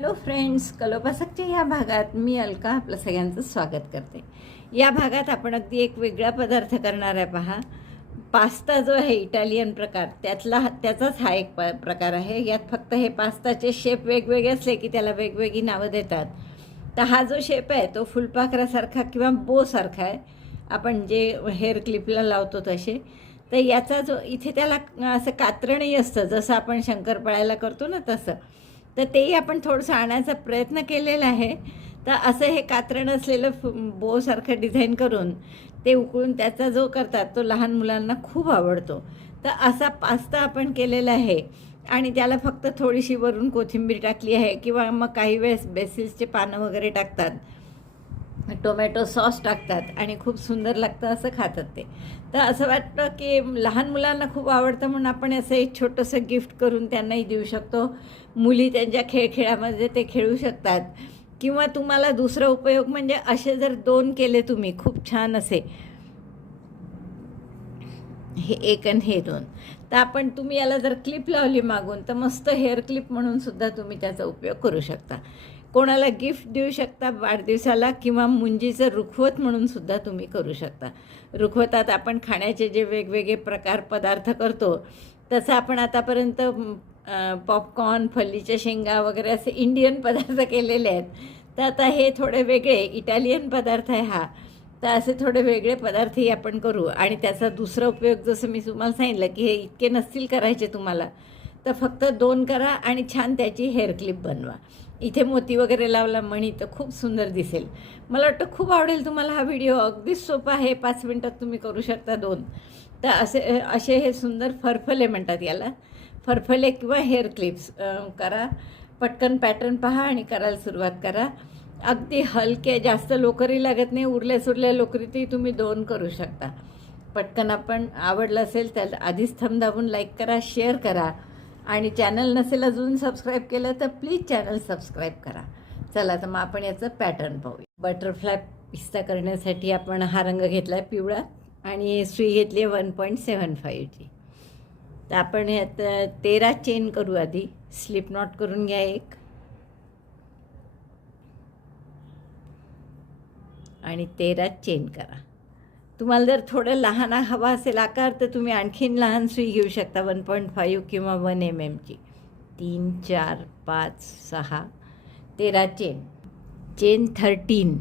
Hello friends कलोपासकच्या या भागात मी अलका आपलं सगळ्यांचं स्वागत करते. या भागात आपण अगदी एक वेगळा पदार्थ करणार आहे पहा. पास्ता जो आहे इटालियन प्रकार त्यातला त्याचाच हा एक प प्रकार आहे. यात फक्त हे पास्ताचे शेप वेगवेगळे असले की त्याला वेगवेगळी नावं देतात. तर हा जो शेप आहे तो फुलपाखरासारखा किंवा बोसारखा आहे. आपण जे हेअर क्लिपला लावतो तसे. तर याचा जो इथे त्याला असं कात्रणही असतं. जसं आपण शंकरपाळ्याला करतो ना तसं. तर तेही आपण थोडंसं आणायचा प्रयत्न केलेला आहे. तर असं हे कात्रण असलेलं बोसारखं डिझाईन करून ते उकळून त्याचा जो करतात तो लहान मुलांना खूप आवडतो. तर असा पास्ता आपण केलेला आहे. आणि त्याला फक्त थोडीशी वरून कोथिंबीर टाकली आहे किंवा मग काही वेळेस बेसिसचे पानं वगैरे टाकतात. टोमॅटो सॉस टाकतात आणि खूप सुंदर लागतं असं खातात ते. तर असं वाटतं की लहान मुलांना खूप आवडतं म्हणून आपण असं एक छोटंसं गिफ्ट करून त्यांनाही देऊ शकतो. मुली त्यांच्या खेळ खेळामध्ये ते खेळू शकतात. किंवा तुम्हाला दुसरा उपयोग म्हणजे असे जर दोन केले तुम्ही खूप छान असे. हे एक आणि हे दोन. तर आपण तुम्ही याला जर क्लिप लावली मागून तर मस्त हेअर क्लिप म्हणून सुद्धा तुम्ही त्याचा उपयोग करू शकता. कोणाला गिफ्ट देऊ शकता वाढदिवसाला किंवा मुंजीचं रुखवत म्हणून सुद्धा तुम्ही करू शकता. रुखवतात आपण खाण्याचे जे वेगवेगळे प्रकार पदार्थ करतो तसं आपण आतापर्यंत पॉपकॉर्न फल्लीच्या शेंगा वगैरे असे इंडियन पदार्थ केलेले आहेत. तर आता हे थोडे वेगळे इटालियन पदार्थ आहे हा. तर असे थोडे वेगळे पदार्थही आपण करू. आणि त्याचा दुसरा उपयोग जसं मी तुम्हाला सांगितलं की हे इतके नसतील करायचे तुम्हाला तर फक्त दोन करा आणि छान त्याची हेअर क्लिप बनवा. इथे मोती वगैरे लावला मणी तर खूप सुंदर दिसेल. मला वाटतं खूप आवडेल तुम्हाला हा व्हिडिओ. अगदीच सोपा आहे पाच मिनटात तुम्ही करू शकता दोन. तर असे असे हे सुंदर फरफले म्हणतात याला. फरफले किंवा हेअर क्लिप्स करा. पटकन पॅटर्न पहा आणि करायला सुरुवात करा. अगदी हलके जास्त लोकरी लागत नाही. उरल्या सुरल्या लोकरीतही तुम्ही दोन करू शकता. पटकन आपण आवडलं असेल तर आधीच थंब दाबून लाईक करा शेअर करा. आणि चॅनल नसेल अजून सबस्क्राईब केलं तर प्लीज चॅनल सबस्क्राईब करा. चला तर मग आपण याचं पॅटर्न पाहूया. बटरफ्लाय पिस्ता करण्यासाठी आपण हा रंग घेतला आहे पिवळा आणि सुई घेतली आहे वन पॉईंट सेवन फाईव्हची तर आपण ह्यात तेरा चेन करू आधी. स्लिप नॉट करून घ्या एक. आणि तेरा चेन करा. तुम्हाला जर थोडं लहान हवा असेल आकार तर तुम्ही आणखीन लहान सुई घेऊ शकता वन पॉईंट फाईव्ह किंवा वन एम एमची तीन चार पाच सहा तेरा चेन चेन थर्टीन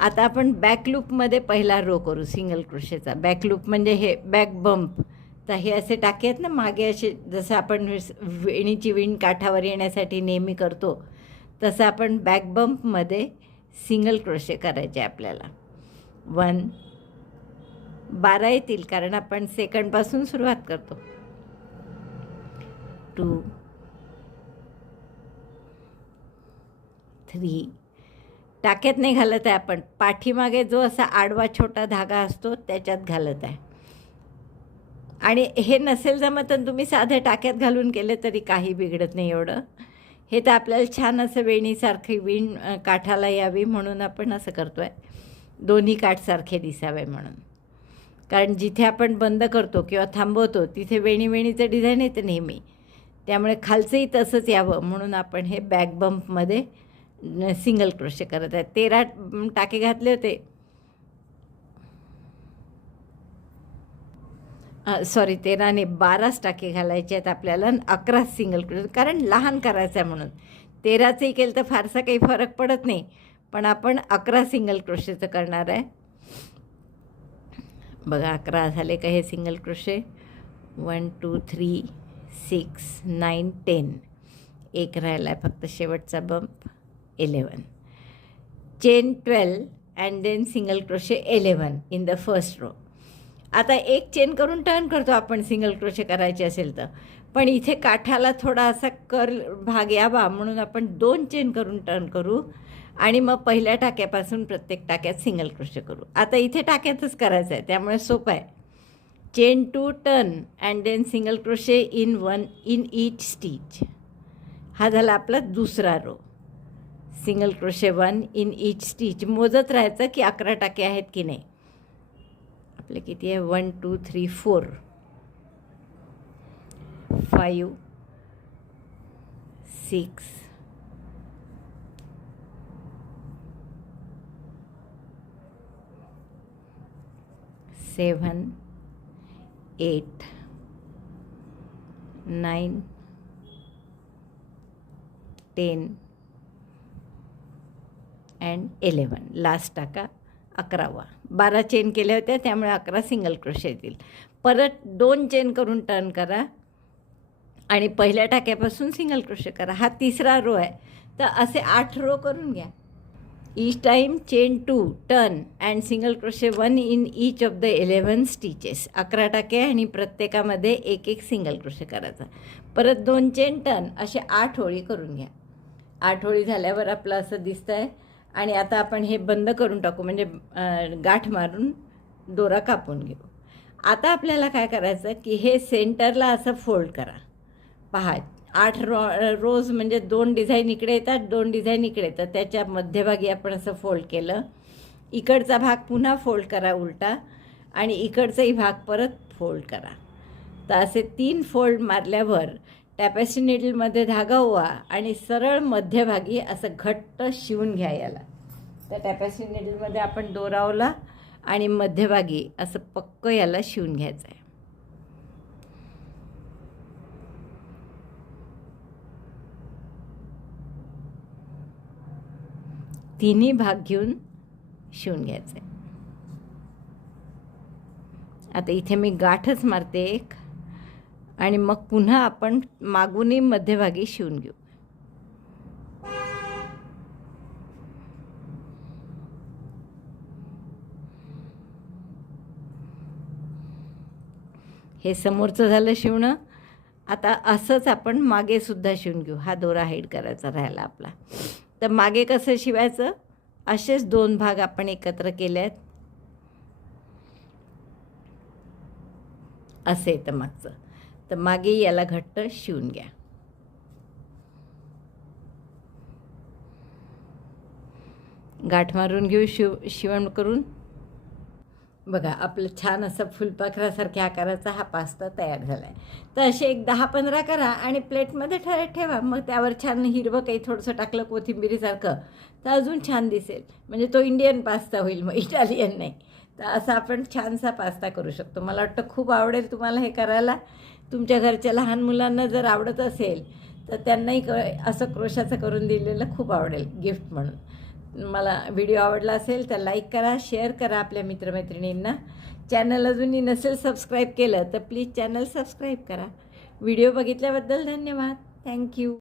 आता आपण बॅक लूपमध्ये पहिला रो करू सिंगल क्रोशेचा बॅक लूप म्हणजे हे बॅक बंप तर हे असे टाके आहेत ना मागे असे जसं आपण विणीची विण काठावर येण्यासाठी नेहमी करतो तसं आपण बॅक बंपमध्ये सिंगल क्रोशे करायचे आपल्याला. वन बारा येतील कारण आपण सेकंडपासून सुरुवात करतो. टू थ्री टाक्यात नाही घालत आहे आपण. पाठीमागे जो असा आडवा छोटा धागा असतो त्याच्यात घालत आहे. आणि हे नसेल जमत तर तुम्ही साध्या टाक्यात घालून केले तरी काही बिघडत नाही एवढं. हे तर आपल्याला छान असं वेणीसारखी विण काठाला यावी म्हणून आपण असं करतो आहे दोन्ही काठसारखे दिसावे म्हणून. कारण जिथे आपण बंद करतो किंवा थांबवतो तिथे वेणी वेणीचं डिझाईन येतं नेहमी. त्यामुळे खालचंही तसंच यावं म्हणून आपण हे बॅक बंपमध्ये सिंगल क्रोशे करत आहे. तेरा टाके घातले होते. सॉरी तेराने बाराच टाके घालायचे आहेत आपल्याला अकरा सिंगल क्रोश कारण लहान करायचं आहे म्हणून. तेराचंही केलं तर फारसा काही फरक पडत नाही. पण आपण अकरा सिंगल क्रोशेचं करणार आहे. बघा अकरा झाले का हे single crochet one two three six nine ten एक राहिला आहे फक्त शेवटचा bump eleven chain twelve and then single crochet eleven in the first row आता एक चेन करून टर्न करतो आपण सिंगल क्रोशे करायचे असेल तर. पण इथे काठाला थोडा असा कर भाग यावा म्हणून आपण दोन चेन करून टर्न करू. आणि मग पहिल्या टाक्यापासून प्रत्येक टाक्यात सिंगल क्रोशे करू. आता इथे टाक्यातच करायचं आहे त्यामुळे सोपं आहे. Chain two turn and then single crochet in one in each stitch हा झाला आपला दुसरा row single crochet one in each stitch मोजत राहायचं की अकरा टाके आहेत की नाही? आपले किती आहे? One two three four five six seven eight nine ten and eleven last टाका अकरावा. बारा चेन केल्या होत्या त्यामुळे अकरा सिंगल क्रोशे येतील. परत दोन चेन करून टर्न करा. आणि पहिल्या टाक्यापासून सिंगल क्रोशे करा. हा तिसरा रो आहे. तर असे आठ रो करून घ्या. Each time chain two turn and single crochet one in each of the eleven stitches अकरा टाके आणि प्रत्येकामध्ये एक एक सिंगल क्रोशे करायचा. परत दोन चेन टर्न असे आठ ओळी करून घ्या. आठ ओळी झाल्यावर आपलं असं दिसतं आहे आणि आता आपण हे बंद करून टाकू म्हणजे गाठ मारून दोरा कापून घेऊ. आता आपल्याला काय करायचं की हे सेंटरला असं फोल्ड करा. पहा आठ रो रोज म्हणजे दोन डिझाईन इकडे येतात दोन डिझाईन इकडे येतात. त्याच्या मध्यभागी आपण असं फोल्ड केलं. इकडचा भाग पुन्हा फोल्ड करा उलटा आणि इकडचाही भाग परत फोल्ड करा. तर असे तीन फोल्ड मारल्यावर टॅपॅसी निडलमध्ये धागा ओवा आणि सरळ मध्यभागी असं घट्ट शिवून घ्या याला. त्या टॅपॅसी निडलमध्ये आपण दोरावला आणि मध्यभागी असं पक्क याला शिवून घ्यायचं आहे तिन्ही भाग घेऊन शिवून घ्यायचे. आता इथे मी गाठच मारते एक. आणि मग पुन्हा आपण मागूनही मध्यभागी शिवून घेऊ. हे समोरचं झालं शिवणं. आता असंच आपण मागे सुद्धा शिवून घेऊ. हा दोरा हाईड करायचा राहिला आपला. तर मागे कसं शिवायचं? असेच दोन भाग आपण एकत्र केले आहेत असे येतं मागचं. तर मागे याला घट्ट शिवून घ्या. गाठ मारून घेऊ शिव शिवण करून. बघा आपलं छान असं फुलपाखरासारख्या आकाराचा हा पास्ता तयार झाला आहे तर असे एक दहा पंधरा करा आणि प्लेटमध्ये ठर ठेवा. मग त्यावर छान हिरवं काही थोडंसं टाकलं कोथिंबिरीसारखं तर अजून छान दिसेल. म्हणजे तो इंडियन पास्ता होईल मग इटालियन नाही. तर असा आपण छानसा पास्ता करू शकतो. मला वाटतं खूप आवडेल तुम्हाला हे करायला. तुमच्या घरच्या लहान मुलांना जर आवडत असेल तर त्यांनाही क असं क्रोशाचं करून दिलेलं खूप आवडेल गिफ्ट म्हणून. मला व्हिडिओ आवडला असेल तर लाईक करा शेअर करा आपल्या मित्रमैत्रिणींना. चॅनल अजूनही नसेल सबस्क्राईब केलं तर प्लीज चॅनल सबस्क्राईब करा. व्हिडिओ बघितल्याबद्दल धन्यवाद. Thank you